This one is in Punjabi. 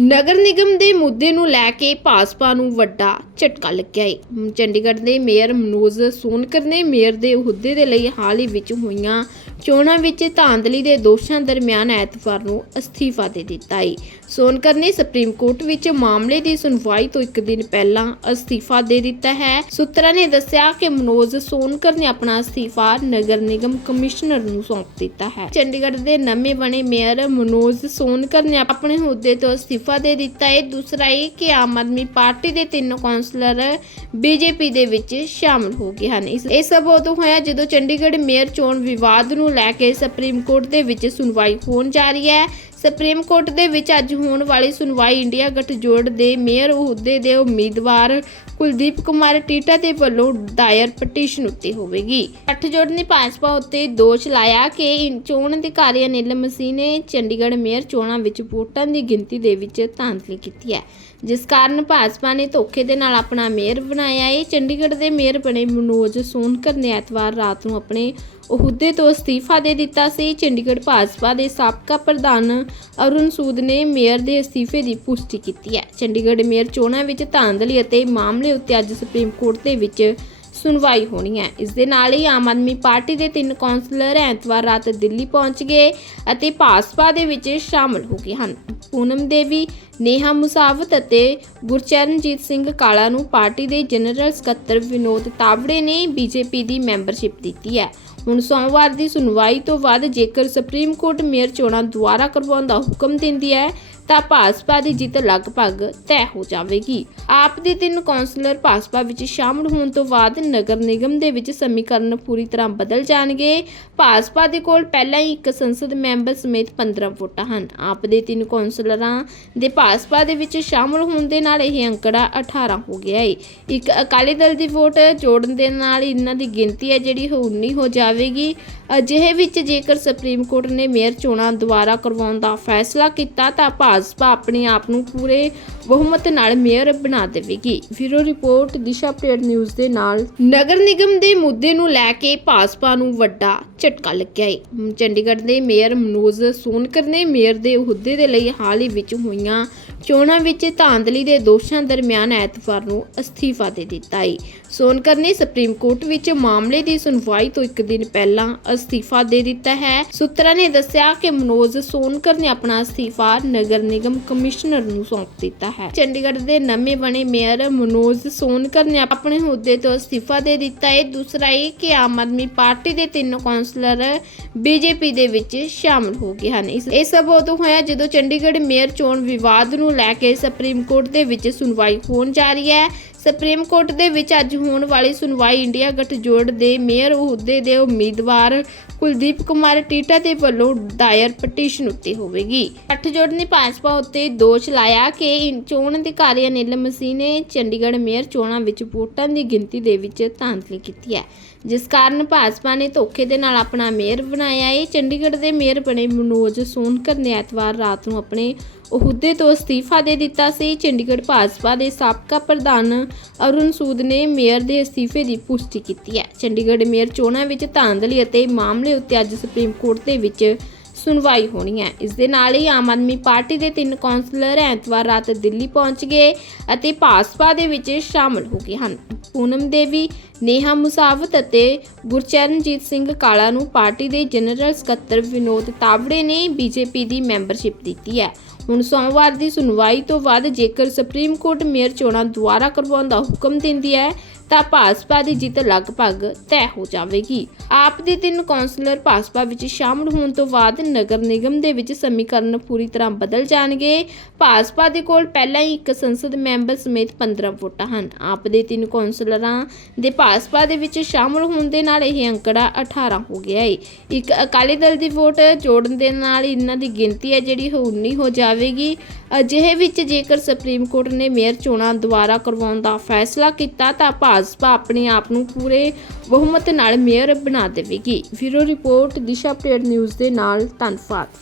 ਨਗਰ ਨਿਗਮ ਦੇ ਮੁੱਦੇ ਨੂੰ ਲੈ ਕੇ ਭਾਜਪਾ ਨੂੰ ਵੱਡਾ ਝਟਕਾ ਲੱਗਿਆ ਹੈ ਚੰਡੀਗੜ੍ਹ ਦੇ ਮੇਅਰ ਮਨੋਜ ਸੋਨਕਰ ਨੇ ਮੇਅਰ ਦੇ ਅਹੁਦੇ ਦੇ ਲਈ ਹਾਲ ਹੀ ਵਿੱਚ ਹੋਈਆਂ ਚੋਣਾਂ ਵਿੱਚ ਧਾਂਦਲੀ ਦੇ ਦੋਸ਼ਾਂ ਦਰਮਿਆਨ ਐਤਵਾਰ ਨੂੰ ਅਸਤੀਫਾ ਦੇ ਦਿੱਤਾ ਹੈ ਸੋਨਕਰ ਨੇ ਸੁਪਰੀਮ ਕੋਰਟ ਵਿੱਚ ਮਾਮਲੇ ਦੀ ਸੁਣਵਾਈ ਤੋਂ ਇੱਕ ਦਿਨ ਪਹਿਲਾਂ ਅਸਤੀਫਾ ਦੇ ਦਿੱਤਾ ਹੈ। ਸੂਤਰਾਂ ਨੇ ਦੱਸਿਆ ਕਿ ਮਨੋਜ ਸੋਨਕਰ ਨੇ ਆਪਣਾ ਅਸਤੀਫਾ ਨਗਰ ਨਿਗਮ ਕਮਿਸ਼ਨਰ ਨੂੰ ਸੌਂਪ ਦਿੱਤਾ ਹੈ। ਚੰਡੀਗੜ੍ਹ ਦੇ ਨਵੇਂ ਬਣੇ ਮੇਅਰ ਮਨੋਜ ਸੋਨਕਰ ਨੇ ਆਪਣੇ ਅਹੁਦੇ ਤੋਂ ਅਸਤੀਫਾ ਦੇ ਦਿੱਤਾ ਹੈ। ਦੂਸਰਾ ਇਹ ਕਿ ਆਮ ਆਦਮੀ ਪਾਰਟੀ ਦੇ ਤਿੰਨ ਕੌਂਸਲਰ ਬੀਜੇਪੀ ਦੇ ਵਿੱਚ ਸ਼ਾਮਲ ਹੋ ਗਏ ਹਨ। ਇਹ ਸਭ ਉਦੋਂ ਹੋਇਆ ਜਦੋਂ ਚੰਡੀਗੜ੍ਹ ਮੇਅਰ ਚੋਣ ਵਿਵਾਦ ਨੂੰ ਲੈ ਕੇ ਸੁਪਰੀਮ ਕੋਰਟ ਦੇ ਵਿੱਚ ਸੁਣਵਾਈ ਹੋਣ ਜਾ ਰਹੀ ਹੈ। ਸੁਪਰੀਮ ਕੋਰਟ ਦੇ ਵਿੱਚ ਅੱਜ ਹੋਣ ਵਾਲੀ ਸੁਣਵਾਈ ਇੰਡੀਆ ਗੱਠਜੋੜ ਦੇ ਮੇਅਰ ਅਹੁਦੇ ਦੇ ਉਮੀਦਵਾਰ ਕੁਲਦੀਪ ਕੁਮਾਰ ਟੀਟਾ ਦੇ ਵੱਲੋਂ ਦਾਇਰ ਪਟੀਸ਼ਨ ਉੱਤੇ ਹੋਵੇਗੀ। ਗਠਜੋੜ ਨੇ ਭਾਜਪਾ ਉੱਤੇ ਦੋਸ਼ ਲਾਇਆ ਕਿ ਚੋਣ ਅਧਿਕਾਰੀ ਅਨਿਲ ਮਸੀਹ ਨੇ ਚੰਡੀਗੜ੍ਹ ਮੇਅਰ ਚੋਣਾਂ ਵਿੱਚ ਵੋਟਾਂ ਦੀ ਗਿਣਤੀ ਦੇ ਵਿੱਚ ਧਾਂਦਲੀ ਕੀਤੀ ਹੈ। ਜਿਸ ਕਾਰਨ ਭਾਜਪਾ ਨੇ ਧੋਖੇ ਦੇ ਨਾਲ ਆਪਣਾ ਮੇਅਰ ਬਣਾਇਆ ਹੈ। ਚੰਡੀਗੜ੍ਹ ਦੇ ਮੇਅਰ ਬਣੇ ਮਨੋਜ ਸੋਨਕਰ ਨੇ ਐਤਵਾਰ ਰਾਤ ਨੂੰ ਆਪਣੇ ਅਹੁਦੇ ਤੋਂ ਅਸਤੀਫਾ ਦੇ ਦਿੱਤਾ ਸੀ। ਚੰਡੀਗੜ੍ਹ ਭਾਜਪਾ ਦੇ ਸਾਬਕਾ ਪ੍ਰਧਾਨ ਅਰੁਣ ਸੂਦ ਨੇ ਮੇਅਰ ਦੇ ਅਸਤੀਫੇ ਦੀ ਪੁਸ਼ਟੀ ਕੀਤੀ ਹੈ। ਚੰਡੀਗੜ੍ਹ ਮੇਅਰ ਚੋਣਾਂ ਵਿੱਚ ਧਾਂਦਲੀ ਅਤੇ ਮਾਮਲੇ ਉੱਤੇ ਅੱਜ ਸੁਪਰੀਮ ਕੋਰਟ ਦੇ ਵਿੱਚ ਸੁਣਵਾਈ ਹੋਣੀ ਹੈ। ਇਸ ਦੇ ਨਾਲ ਹੀ ਆਮ ਆਦਮੀ ਪਾਰਟੀ ਦੇ ਤਿੰਨ ਕੌਂਸਲਰ ਐਤਵਾਰ ਰਾਤ ਦਿੱਲੀ ਪਹੁੰਚ ਗਏ ਅਤੇ ਭਾਜਪਾ ਦੇ ਵਿੱਚ ਸ਼ਾਮਲ ਹੋ ਗਏ ਹਨ। ਪੂਨਮ ਦੇਵੀ, ਨੇਹਾ ਮੁਸਾਵਤ ਅਤੇ ਗੁਰਚਰਨਜੀਤ ਸਿੰਘ ਕਾਲਾ ਨੂੰ ਪਾਰਟੀ ਦੇ ਜਨਰਲ ਸਕੱਤਰ ਵਿਨੋਦ ਤਾਵੜੇ ਨੇ ਬੀਜੇਪੀ ਦੀ ਮੈਂਬਰਸ਼ਿਪ ਦਿੱਤੀ ਹੈ। ਹੁਣ ਸੋਮਵਾਰ ਦੀ ਸੁਣਵਾਈ ਤੋਂ ਬਾਅਦ ਜੇਕਰ ਸੁਪਰੀਮ ਕੋਰਟ ਮੇਅਰ ਚੋਣਾਂ ਦੁਆਰਾ ਕਰਵਾਉਣ ਦਾ ਹੁਕਮ ਦਿੰਦੀ ਹੈ ਤਾਂ ਭਾਜਪਾ ਦੀ ਜਿੱਤ ਲਗਭਗ ਤੈਅ ਹੋ ਜਾਵੇਗੀ। ਆਪ ਦੇ ਤਿੰਨ ਕੌਂਸਲਰ ਭਾਜਪਾ ਵਿੱਚ ਸ਼ਾਮਲ ਹੋਣ ਤੋਂ ਬਾਅਦ ਨਗਰ ਨਿਗਮ ਦੇ ਵਿੱਚ ਸਮੀਕਰਨ ਪੂਰੀ ਤਰ੍ਹਾਂ ਬਦਲ ਜਾਣਗੇ। ਭਾਜਪਾ ਦੇ ਕੋਲ ਪਹਿਲਾਂ ਹੀ ਇੱਕ ਸੰਸਦ ਮੈਂਬਰ ਸਮੇਤ 15 ਵੋਟਾਂ ਹਨ। ਆਪ ਦੇ ਤਿੰਨ ਕੌਂਸਲਰਾਂ ਦੇ ਭਾਜਪਾ ਦੇ ਵਿੱਚ ਸ਼ਾਮਲ ਹੋਣ ਦੇ ਨਾਲ ਇਹ ਅੰਕੜਾ 18 ਹੋ ਗਿਆ ਹੈ ਇੱਕ ਅਕਾਲੀ ਦਲ ਦੀ ਵੋਟ ਜੋੜਨ ਦੇ ਨਾਲ ਇਹਨਾਂ ਦੀ ਗਿਣਤੀ ਹੈ ਜਿਹੜੀ ਉਹ 19 ਹੋ ਜਾਵੇਗੀ। ਅਜਿਹੇ ਵਿੱਚ ਜੇਕਰ ਸੁਪਰੀਮ ਕੋਰਟ ਨੇ ਮੇਅਰ ਚੋਣਾਂ ਦੁਆਰਾ ਕਰਵਾਉਣ ਦਾ ਫੈਸਲਾ ਕੀਤਾ ਤਾਂ ਭਾਜਪਾ ਆਪਣੇ ਆਪ ਨੂੰ ਪੂਰੇ ਬਹੁਮਤ ਨਾਲ ਮੇਅਰ ਬਣਾ ਦੇਵੇਗੀ। ਫਿਰੋ ਰਿਪੋਰਟ, ਦਿਸ਼ਾ ਅਪਡੇਟ ਨਿਊਜ਼ ਦੇ ਨਾਲ। ਨਗਰ ਨਿਗਮ ਦੇ ਮੁੱਦੇ ਨੂੰ ਲੈ ਕੇ ਭਾਜਪਾ ਨੂੰ ਵੱਡਾ ਝਟਕਾ ਲੱਗਿਆ ਹੈ ਚੰਡੀਗੜ੍ਹ ਦੇ ਮੇਅਰ ਮਨੋਜ ਸੋਨਕਰ ਨੇ ਮੇਅਰ ਦੇ ਅਹੁਦੇ ਦੇ ਲਈ ਹਾਲ ਹੀ ਵਿੱਚ ਹੋਈਆਂ ਚੋਣਾਂ ਵਿੱਚ ਧਾਂਦਲੀ ਦੇ ਦੋਸ਼ਾਂ ਦਰਮਿਆਨ ਐਤਵਾਰ ਨੂੰ ਅਸਤੀਫਾ ਦੇ ਦਿੱਤਾ ਹੈ ਸੋਨਕਰ ਨੇ ਸੁਪਰੀਮ ਕੋਰਟ ਵਿੱਚ ਮਾਮਲੇ ਦੀ ਸੁਣਵਾਈ ਤੋਂ ਇੱਕ ਦਿਨ ਪਹਿਲਾਂ ਅਸਤੀਫਾ ਦੇ ਦਿੱਤਾ ਹੈ। ਸੂਤਰਾਂ ਨੇ ਦੱਸਿਆ ਕਿ ਮਨੋਜ ਸੋਨਕਰ ਨੇ ਆਪਣਾ ਅਸਤੀਫਾ ਨਗਰ ਨਿਗਮ ਕਮਿਸ਼ਨਰ ਨੂੰ ਸੌਂਪ ਦਿੱਤਾ ਹੈ। ਚੰਡੀਗੜ੍ਹ ਦੇ ਨਵੇਂ ਬਣੇ ਮੇਅਰ ਮਨੋਜ ਸੋਨਕਰ ਨੇ ਆਪਣੇ ਅਹੁਦੇ ਤੋਂ ਅਸਤੀਫਾ ਦੇ ਦਿੱਤਾ। ਹੈ ਦੂਸਰਾ ਇਹ ਕਿ ਆਮ ਆਦਮੀ ਪਾਰਟੀ ਦੇ ਤਿੰਨ ਕੌਂਸਲਰ ਬੀਜੇਪੀ ਦੇ ਵਿੱਚ ਸ਼ਾਮਲ ਹੋ ਗਏ ਹਨ। ਇਹ ਸਭ ਉਦੋਂ ਹੋਇਆ ਜਦੋਂ ਚੰਡੀਗੜ੍ਹ ਮੇਅਰ ਚੋਣ ਵਿਵਾਦ ਨੂੰ ਲੈ ਕੇ ਸੁਪਰੀਮ ਕੋਰਟ ਦੇ ਵਿੱਚ ਸੁਣਵਾਈ ਹੋਣ ਜਾ ਰਹੀ ਹੈ। ਸੁਪਰੀਮ ਕੋਰਟ ਦੇ ਵਿੱਚ ਅੱਜ ਹੋਣ ਵਾਲੀ ਸੁਣਵਾਈ ਇੰਡੀਆ ਗਠਜੋੜ ਦੇ ਮੇਅਰ ਅਹੁਦੇ ਦੇ ਉਮੀਦਵਾਰ ਕੁਲਦੀਪ ਕੁਮਾਰ ਟੀਟਾ ਦੇ ਵੱਲੋਂ ਦਾਇਰ ਪਟੀਸ਼ਨ ਉੱਤੇ ਹੋਵੇਗੀ। ਗੱਠਜੋੜ ਨੇ ਭਾਜਪਾ ਉੱਤੇ ਦੋਸ਼ ਲਾਇਆ ਕਿ ਚੋਣ ਅਧਿਕਾਰੀ ਅਨਿਲ ਮਸੀਹ ਨੇ ਚੰਡੀਗੜ੍ਹ ਮੇਅਰ ਚੋਣਾਂ ਵਿੱਚ ਵੋਟਾਂ ਦੀ ਗਿਣਤੀ ਦੇ ਵਿੱਚ ਧਾਂਦਲੀ ਕੀਤੀ ਹੈ। ਜਿਸ ਕਾਰਨ ਭਾਜਪਾ ਨੇ ਧੋਖੇ ਦੇ ਨਾਲ ਆਪਣਾ ਮੇਅਰ ਬਣਾਇਆ ਹੈ। ਚੰਡੀਗੜ੍ਹ ਦੇ ਮੇਅਰ ਬਣੇ ਮਨੋਜ ਸੋਨਕਰ ਨੇ ਐਤਵਾਰ ਰਾਤ ਨੂੰ ਆਪਣੇ ਅਹੁਦੇ ਤੋਂ ਅਸਤੀਫਾ ਦੇ ਦਿੱਤਾ ਸੀ। ਚੰਡੀਗੜ੍ਹ ਭਾਜਪਾ ਦੇ ਸਾਬਕਾ ਪ੍ਰਧਾਨ ਅਰੁਣ ਸੂਦ ਨੇ ਮੇਅਰ ਦੇ ਅਸਤੀਫੇ ਦੀ ਪੁਸ਼ਟੀ ਕੀਤੀ ਹੈ। ਚੰਡੀਗੜ੍ਹ ਮੇਅਰ ਚੋਣਾਂ ਵਿੱਚ ਧਾਂਦਲੀ ਅਤੇ ਮਾਮਲੇ ਉੱਤੇ ਅੱਜ ਸੁਪਰੀਮ ਕੋਰਟ ਦੇ ਵਿੱਚ ਸੁਣਵਾਈ ਹੋਣੀ ਹੈ। ਇਸ ਦੇ ਨਾਲ ਹੀ ਆਮ ਆਦਮੀ ਪਾਰਟੀ ਦੇ ਤਿੰਨ ਕੌਂਸਲਰ ਐਤਵਾਰ ਰਾਤ ਦਿੱਲੀ ਪਹੁੰਚ ਗਏ ਅਤੇ ਭਾਜਪਾ ਦੇ ਵਿੱਚ ਸ਼ਾਮਲ ਹੋ ਗਏ ਹਨ। ਪੂਨਮ ਦੇਵੀ, ਨੇਹਾ ਮੁਸਾਵਤ ਅਤੇ ਗੁਰਚਰਨਜੀਤ ਸਿੰਘ ਕਾਲਾ ਨੂੰ ਪਾਰਟੀ ਦੇ ਜਨਰਲ ਸਕੱਤਰ ਵਿਨੋਦ ਤਾਵੜੇ ਨੇ ਬੀਜੇਪੀ ਦੀ ਮੈਂਬਰਸ਼ਿਪ ਦਿੱਤੀ ਹੈ। ਹੁਣ ਸੋਮਵਾਰ ਦੀ ਸੁਣਵਾਈ ਤੋਂ ਬਾਅਦ ਜੇਕਰ ਸੁਪਰੀਮ ਕੋਰਟ ਮੇਅਰ ਚੋਣਾਂ ਦੁਆਰਾ ਕਰਵਾਉਣ ਦਾ ਹੁਕਮ ਦਿੰਦੀ ਹੈ ਤਾਂ ਭਾਜਪਾ ਦੀ ਜਿੱਤ ਲਗਭਗ ਤੈਅ ਹੋ ਜਾਵੇਗੀ। ਆਪ ਦੇ ਤਿੰਨ ਕੌਂਸਲਰ ਭਾਜਪਾ ਵਿੱਚ ਸ਼ਾਮਲ ਹੋਣ ਤੋਂ ਬਾਅਦ ਨਗਰ ਨਿਗਮ ਦੇ ਵਿੱਚ ਸਮੀਕਰਨ ਪੂਰੀ ਤਰ੍ਹਾਂ ਬਦਲ ਜਾਣਗੇ। ਭਾਜਪਾ ਦੇ ਕੋਲ ਪਹਿਲਾਂ ਹੀ ਇੱਕ ਸੰਸਦ ਮੈਂਬਰ ਸਮੇਤ 15 ਵੋਟਾਂ ਹਨ। ਆਪ ਦੇ ਤਿੰਨ ਕੌਂਸਲਰਾਂ ਦੇ ਭਾਜਪਾ ਦੇ ਵਿੱਚ ਸ਼ਾਮਲ ਹੋਣ ਦੇ ਨਾਲ ਇਹ ਅੰਕੜਾ 18 ਹੋ ਗਿਆ ਹੈ ਇੱਕ ਅਕਾਲੀ ਦਲ ਦੀ ਵੋਟ ਜੋੜਨ ਦੇ ਨਾਲ ਇਹਨਾਂ ਦੀ ਗਿਣਤੀ ਹੈ ਜਿਹੜੀ ਉਹ 19 ਹੋ ਜਾਵੇਗੀ। ਅਜਿਹੇ ਵਿੱਚ ਜੇਕਰ ਸੁਪਰੀਮ ਕੋਰਟ ਨੇ ਮੇਅਰ ਚੋਣਾਂ ਦੁਆਰਾ ਕਰਵਾਉਣ ਦਾ ਫੈਸਲਾ ਕੀਤਾ ਤਾਂ ਭਾਜਪਾ ਆਪਣੇ ਆਪ ਨੂੰ ਪੂਰੇ ਬਹੁਮਤ ਨਾਲ ਮੇਅਰ ਬਣਾ ਦੇਵੇਗੀ। ਫਿਰੋ ਰਿਪੋਰਟ, ਦਿਸ਼ਾ ਅਪਡੇਟ ਨਿਊਜ਼ ਦੇ ਨਾਲ ਧੰਨਵਾਦ।